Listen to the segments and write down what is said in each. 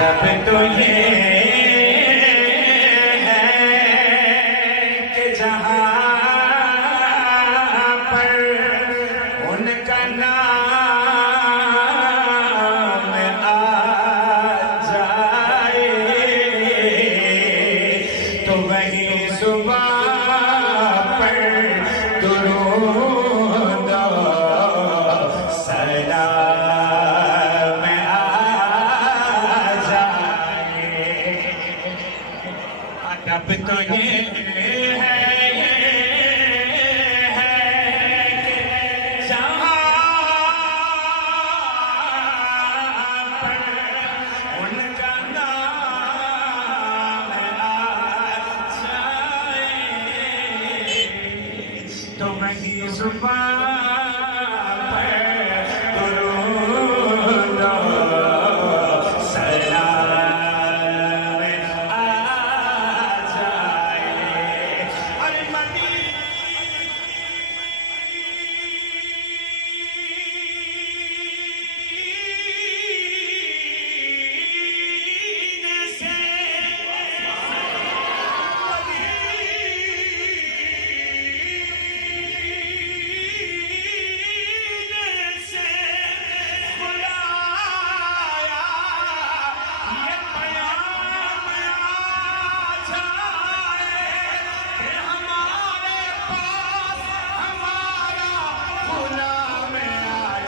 ادب تو یہ ہے کہ جہاں پر ان کا نام آ جائے تو وہی زبان پر درود سلام آ جائے ادب تو یہ ہے تو وہی زبان پر درود سلام آ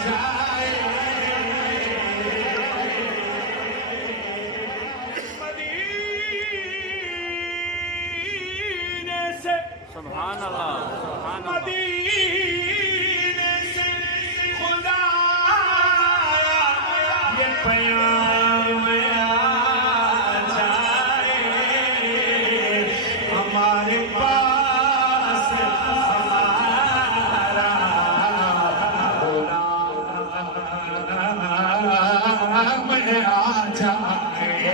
جائے مدینے سے سبحان اللہ سبحان اللہ مدینے سے خدا یہ پیام آ جائے ہمارے پاس ہمارا غلام آ جائے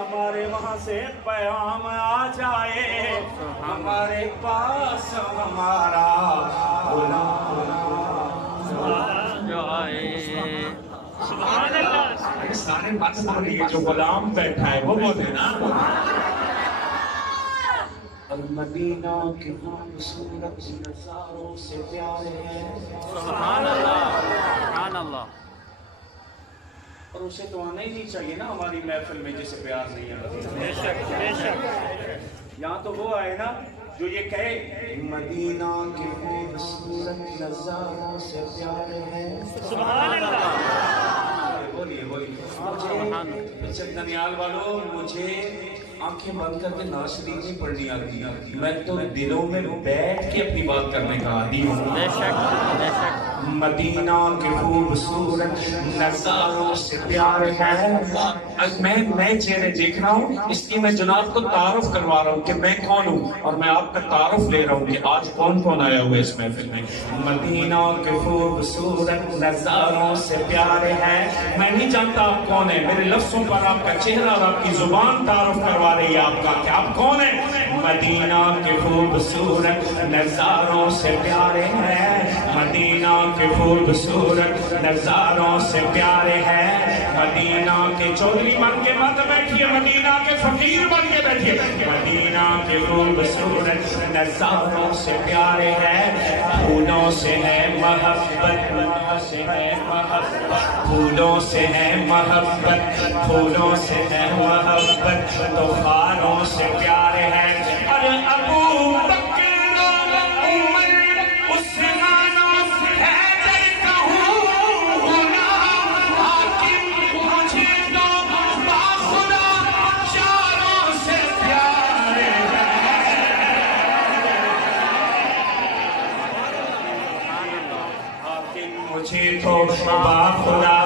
ہمارے وہاں سے پیام آ جائے ہمارے پاس ہمارا سبحان اللہ سارے بات بول رہی ہے جو غلام بیٹھا ہے وہ بولے نا المدینہ کے خوبصورت نظاروں سے پیارے ہیں سبحان اللہ سبحان اللہ اور اسے تو آنا ہی نہیں چاہیے نا ہماری محفل میں جسے پیار نہیں آتا بے شک بے شک یہاں تو وہ آئے نا جو یہ کہے مدینہ کے خوبصورت نظاروں سے پیارے ہیں سبحان اللہ بولیے مجھے دنیال والوں مجھے آنکھیں بند کر کے نعت شریف نہیں پڑھنی آتی میں تو دلوں میں بیٹھ کے اپنی بات کرنے کا عادی ہوں بے شک بے شک مدینہ کے خوبصورت نظاروں سے پیار ہے میں چہرے دیکھ رہا ہوں اس لیے میں جناب کو تعارف کروا رہا ہوں کہ میں کون ہوں اور میں آپ کا تعارف لے رہا ہوں کہ آج کون کون آیا ہوا ہے اس محفل میں مدینہ کے خوبصورت نظاروں سے پیار ہے میں نہیں جانتا آپ کون ہیں میرے لفظوں پر آپ کا چہرہ اور آپ کی زبان تعارف کروا رہی ہے آپ کا کہ آپ کون ہیں مدینہ کے خوبصورت نظاروں سے پیارے ہیں مدینہ کے خوبصورت نظاروں سے پیارے ہیں مدینہ کے چودھری بن کے مت بیٹھیے مدینہ کے فقیر بن کے بیٹھیے مدینہ کے خوبصورت نظاروں سے پیارے ہیں پھولوں سے ہے محبت پھولوں سے ہے محبت پھولوں سے ہے محبت تو خاروں سے پیارے ہیں ارے ابو بکر عمر عثمان حیدر کہوں غلام حاکم مجھے تو باخدا چاروں سے پیارے ہیں مجھے تو باخدا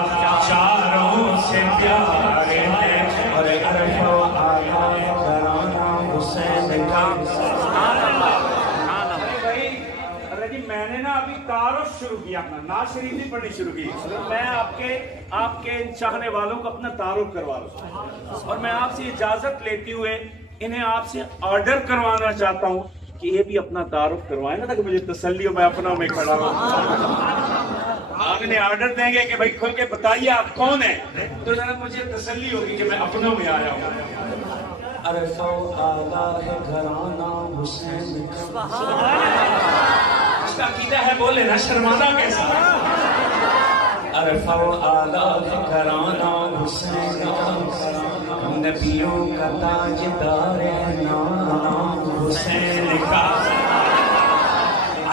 چاروں سے پیارے ہیں اور عرف و آلائے کرانا حسین کا میں نے نا ابھی تعارف شروع کیا اپنا نعت شریف نہیں پڑھنی شروع کی میں آپ کے ان چاہنے والوں کو اپنا تعارف کروا رہا ہوں اور میں آپ سے اجازت لیتے ہوئے انہیں آپ سے آرڈر کروانا چاہتا ہوں کہ یہ بھی اپنا تعارف کروائیں نا تاکہ مجھے تسلی ہو میں اپنا میں کھڑا ہوں انہیں آرڈر دیں گے کہ بھائی کھل کے بتائیے آپ کون ہیں، تو ذرا مجھے تسلی ہوگی کہ میں اپنوں میں آیا ہوں۔ عرفہ و آلہ ہے گھرانہ حسین کا، اس کا عقیدہ ہے، بولے نا شرمانا کیسا؟ عرفہ و آلہ ہے گھرانہ حسین کا، نبیوں کا تاجدار ہے نام حسین کا۔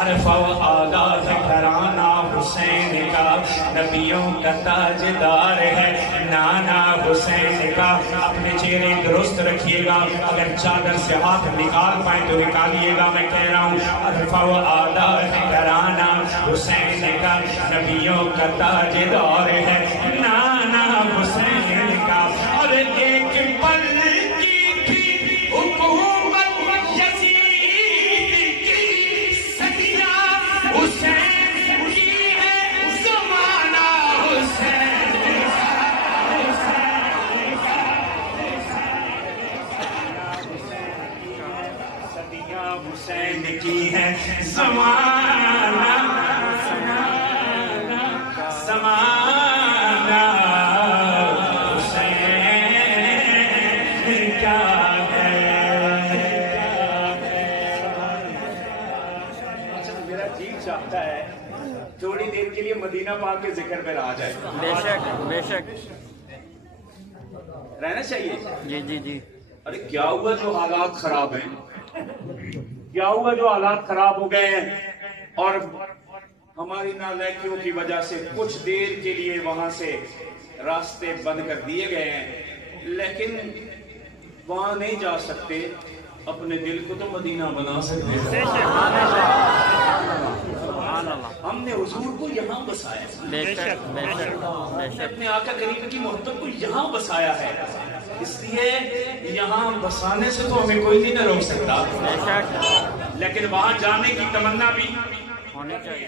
عرفہ و آلہ ہے گھرانہ حسین کا، نبیوں کا تاجدار ہے نانا حسین کا۔ اپنے چہرے درست رکھیے گا، اگر چادر سے ہاتھ نکال پائیں تو نکالیے گا، میں کہہ رہا ہوں عرفہ و آلہ ہے گھرانہ حسین کا، نبیوں کا تاجدار ہے نانا حسین کا۔ اور ایک پل کی تھی حکومت یزید کی، صدیاں حسین کی ہے، زمانہ حسین کا، صدیاں حسین کی ہے، زمانہ زمانہ حسین کا ہے۔ اچھا تو میرا جی چاہتا ہے تھوڑی دیر کے لیے مدینہ پاک کے ذکر پر آ جائے، بے شک بے شک، رہنا چاہیے۔ جی جی جی، ارے کیا ہوا جو حالات خراب ہیں، کیا ہوا جو حالات خراب ہو گئے ہیں، اور ہماری نالائکیوں کی وجہ سے کچھ دیر کے لیے وہاں سے راستے بند کر دیے گئے ہیں، لیکن وہاں نہیں جا سکتے، اپنے دل کو تو مدینہ بنا سکتے ہیں۔ بے شک، سبحان اللہ، ہم نے حضور کو یہاں بسایا، بے شک بے شک بے شک، اپنے آقا کریم کی محبت کو یہاں بسایا ہے، اس لیے یہاں بسانے سے تو ہمیں کوئی نہیں نہ روک سکتا، بے شک لیکن وہاں جانے کی تمنا بھی ہونی چاہیے۔